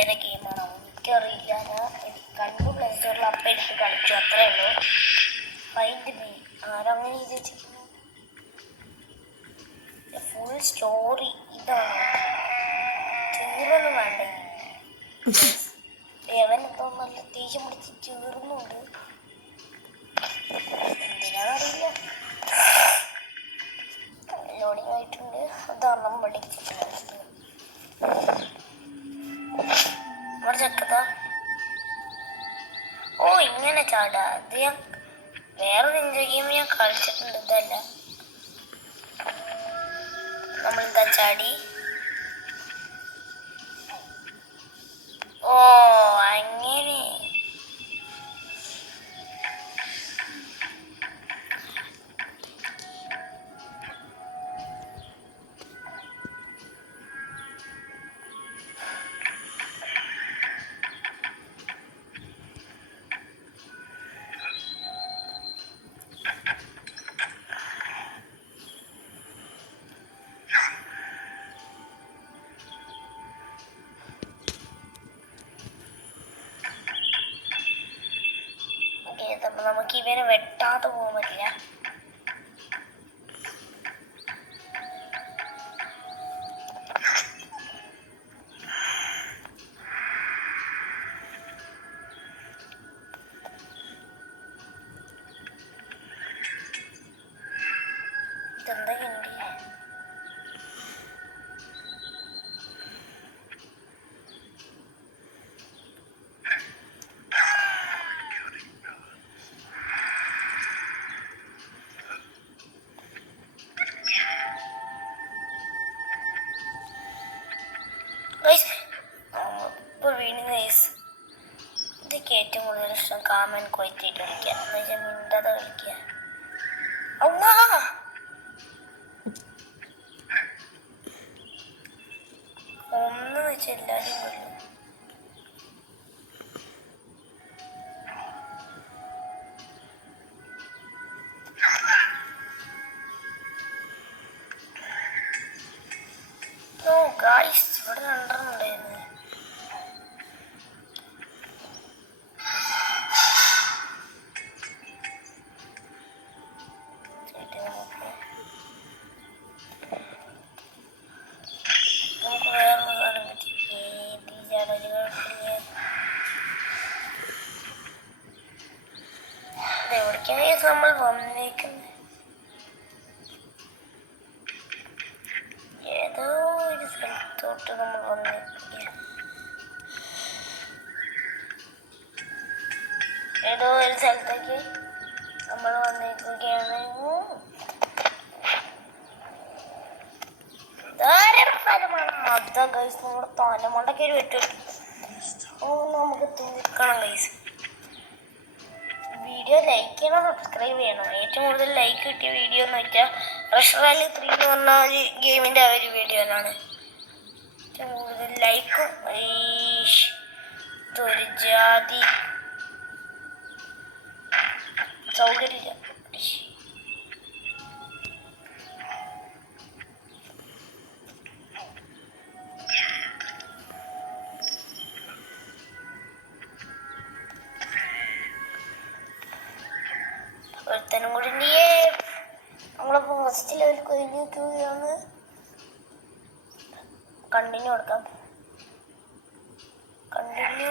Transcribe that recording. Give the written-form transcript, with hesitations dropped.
വിജയുടെ ഗെയിമാണോ എനിക്കറിയില്ല. എനിക്ക് കണ്ടു പ്ലേ സ്റ്റോറിൽ അപ്പം എടുത്ത് കളിച്ചു, അത്രേ ഉള്ളൂ. ഫൈൻഡ് മീ ആരങ്ങനെ ഇത് വെച്ചിരിക്കുന്നു? ഫുൾ സ്റ്റോറി ഇതാണ്, തീരൊന്നും വേണ്ട. ദേവൻ എന്തോ നല്ല ദേഷ്യം പിടിച്ച് ചീറുന്നുണ്ട്, എന്തിനാണെന്നറിയില്ല. ലോഡിങ് ആയിട്ടുണ്ട്, അതാണ് പഠിക്കുന്നത്. നമ്മുടെ ചക്കതാ. ഓ ഇങ്ങനെ ചാടാ, അത് ഞാൻ വേറൊരു നിഞ്ച ഗെയിം ഞാൻ കളിച്ചിട്ടുണ്ട്. ഇതല്ല, നമ്മളിതാ ചാടി. ഓ അങ്ങനെ നമുക്ക് ഇവനെ വെട്ടാതെ പോകാൻ പറ്റില്ല. ഇതെന്താ ഹിന്ദി? ഇപ്പോൾ വീണ് ഗൈസ്, ഇതൊക്കെ ഏറ്റവും കൂടുതൽ ഇഷ്ടം കാമൻ കൊയ്ത്തിട്ട് കളിക്കുക, എന്നുവെച്ചാൽ മിണ്ടാതെ കളിക്കുക. അള്ളാ ഒന്ന് വെച്ച് എല്ലാവരും കൊല്ലും. ഓ ഗായ്സ്, ഇവിടെ രണ്ടെണ്ണം ഉണ്ടായിരുന്നു. നമുക്ക് വേറൊരു സാധനം കിട്ടി, എവിടേക്കാണ് നമ്മൾ വന്നേക്കുന്നത്? ഏതോ ഒരു സ്ഥലത്തോട്ട് നമ്മൾ വന്നേക്കുക, ഏതോ ഒരു സ്ഥലത്തേക്ക് നമ്മൾ വന്നേക്കുകയാണ്. അതാ ഗൈസ്, നമ്മുടെ തലമണ്ടൊക്കെ ഒരു വെട്ടു. ഓ നമുക്ക് തൂക്കണം ഗൈസ്. വീഡിയോ ലൈക്ക് ചെയ്യണം, സബ്സ്ക്രൈബ് ചെയ്യണം. ഏറ്റവും കൂടുതൽ ലൈക്ക് കിട്ടിയ വീഡിയോ എന്ന് വെച്ചാൽ റഷ് റാലി 3 എന്ന് പറഞ്ഞ ഒരു ഗെയിമിൻ്റെ ആ ഒരു വീഡിയോയിലാണ് ഏറ്റവും കൂടുതൽ ലൈക്കും. ഇതൊരു ജാതി സൗകര്യമില്ല. ഒരുത്തനും കൂടി നമ്മളിപ്പോൾ ഫസ്റ്റ് ലെവൽ കഴിഞ്ഞിരിക്കുകയാണ്. കണ്ടിന്യൂ കൊടുക്കാം, കണ്ടിന്യൂ.